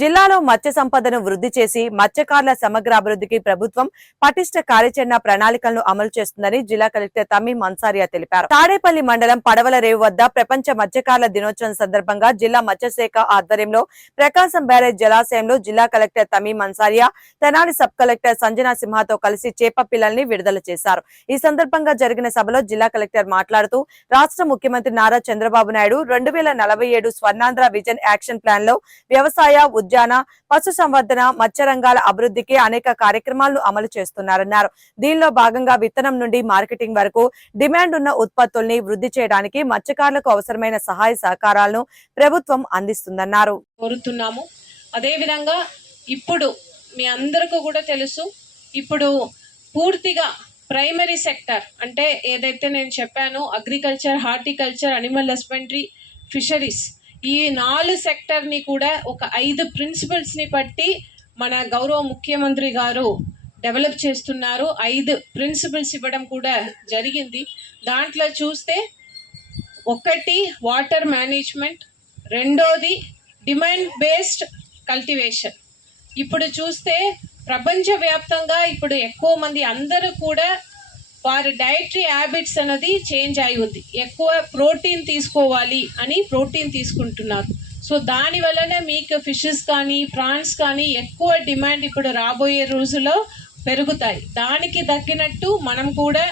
జిల్లాలో మత్స్య సంపదను వృద్ధి చేసి మత్స్యకారుల సమగ్ర అభివృద్ధికి ప్రభుత్వం పటిష్ట కార్యాచరణ ప్రణాళికలను అమలు చేస్తుందని జిల్లా కలెక్టర్ తమీం అన్సారియా తెలిపారు. తాడేపల్లి మండలం పడవల రేవు వద్ద ప్రపంచ మత్స్యకారుల దినోత్సవం సందర్భంగా జిల్లా మత్స్యశాఖ ఆధ్వర్యంలో ప్రకాశం బ్యారేజ్ జలాశయంలో జిల్లా collector Tameem Ansariya Tenali sub collector Sanjana సింహాతో కలిసి చేప పిల్లల్ని విడుదల చేశారు. ఈ సందర్భంగా జరిగిన సభలో జిల్లా కలెక్టర్ మాట్లాడుతూ రాష్ట్ర ముఖ్యమంత్రి నారా చంద్రబాబు నాయుడు రెండు వేల నలభై ఏడు స్వర్ణాంధ్ర విజన్ యాక్షన్ ప్లాన్లో వ్యవసాయ ఉద్యాన పశు సంవర్ధన మత్స్య రంగాల అభివృద్ధికి అనేక కార్యక్రమాలను అమలు చేస్తున్నారన్నారు. దీనిలో భాగంగా విత్తనం నుండి మార్కెటింగ్ వరకు డిమాండ్ ఉన్న ఉత్పత్తుల్ని వృద్ధి చేయడానికి మత్స్యకారులకు అవసరమైన సహాయ సహకారాలను ప్రభుత్వం అందిస్తుందన్నారు. కోరుతున్నాము. అదేవిధంగా ఇప్పుడు మీ అందరికీ కూడా తెలుసు ఇప్పుడు పూర్తిగా ప్రైమరీ సెక్టర్ అంటే ఏదైతే నేను చెప్పానో agriculture horticulture animal husbandry fisheries ఈ నాలుగు సెక్టర్ని కూడా ఒక ఐదు ప్రిన్సిపల్స్ని బట్టి మన గౌరవ ముఖ్యమంత్రి గారు డెవలప్ చేస్తున్నారు. ఐదు ప్రిన్సిపల్స్ ఇవ్వడం కూడా జరిగింది. దాంట్లో చూస్తే ఒకటి వాటర్ మేనేజ్మెంట్ రెండోది డిమాండ్ బేస్డ్ కల్టివేషన్. ఇప్పుడు చూస్తే ప్రపంచవ్యాప్తంగా ఇప్పుడు ఎక్కువ మంది అందరూ కూడా వారి డైటరీ హ్యాబిట్స్ అనేది చేంజ్ అయి ఉంది. ఎక్కువ ప్రోటీన్ తీసుకోవాలి అని ప్రోటీన్ తీసుకుంటున్నారు. సో దాని వలన మీకు ఫిషెస్ కానీ ప్రాన్స్ కానీ ఎక్కువ డిమాండ్ ఇప్పుడు రాబోయే రోజుల్లో పెరుగుతాయి. దానికి తగ్గినట్టు మనం కూడా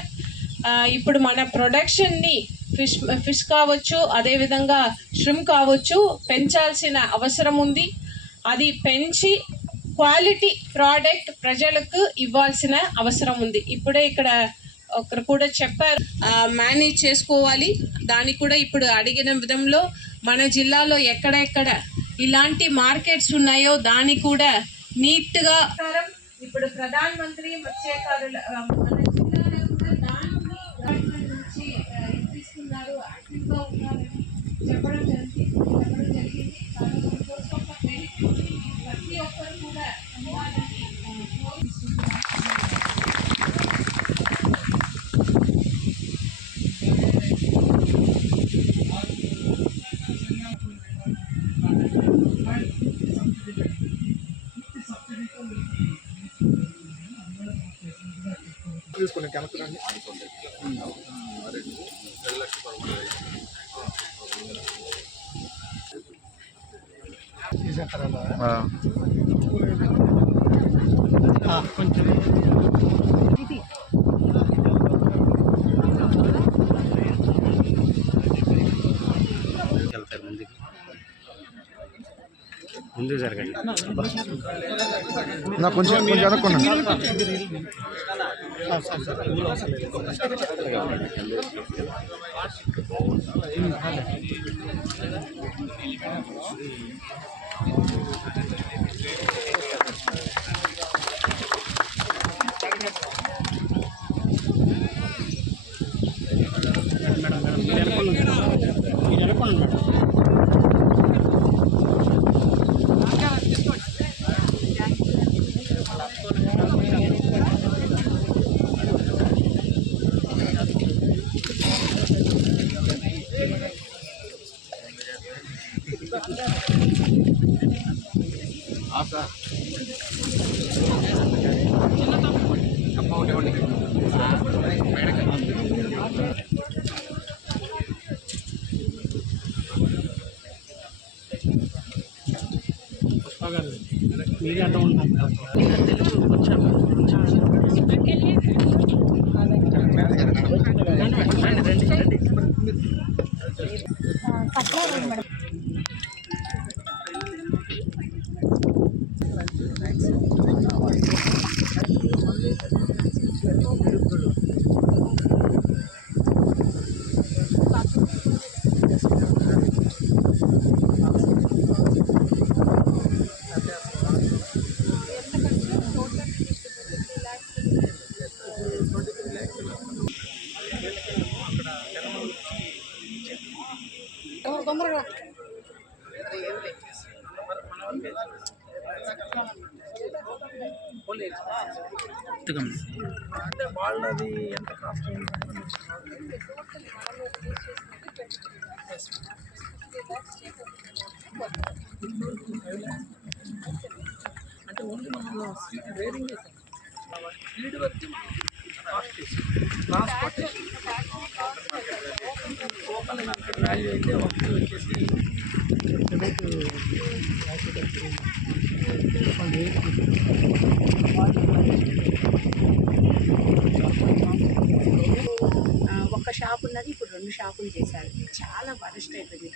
ఇప్పుడు మన ప్రొడక్షన్ని ఫిష్ ఫిష్ కావచ్చు అదేవిధంగా షిమ్ కావచ్చు పెంచాల్సిన అవసరం ఉంది. అది పెంచి క్వాలిటీ ప్రోడక్ట్ ప్రజలకు ఇవ్వాల్సిన అవసరం ఉంది. ఇప్పుడే ఇక్కడ ఒకరు కూడా చెప్పారు. మేనేజ్ చేసుకోవాలి. దానికి కూడా ఇప్పుడు అడిగిన విధంలో మన జిల్లాలో ఎక్కడెక్కడ ఇలాంటి మార్కెట్స్ ఉన్నాయో దాన్ని కూడా నీట్గా ఇప్పుడు ప్రధాన మంత్రి మత్స్యకారుల మన జిల్లాలో కూడా దాన్ని నుంచి యాక్టివ్గా ఉన్నారని చెప్పడం జరిగింది. తీసుకోండి వెనక్కి రండి కొంచెం ముందు జరగండి. నాకు కొంచెం కొంచెం ஆசா கம்பவுண்ட் ஒன்று మీడియా టౌన్ వెనక్కున్నాను అంటే వాళ్ళది ఎంత కాస్ట్ అంటే ఓన్లీ మనం సీడ్ రేరింగ్ వరకు కాస్ట్ చేసాం ట్రాన్స్పోర్టేషన్ టోటల్ మార్కెట్ వాల్యూ అయితే ఒకటి వచ్చేసి ఆ, ఒక్క షాప్ ఉన్నది ఇప్పుడు రెండు షాపులు చేశారు చాలా వరస్ట్ అయిపోయింది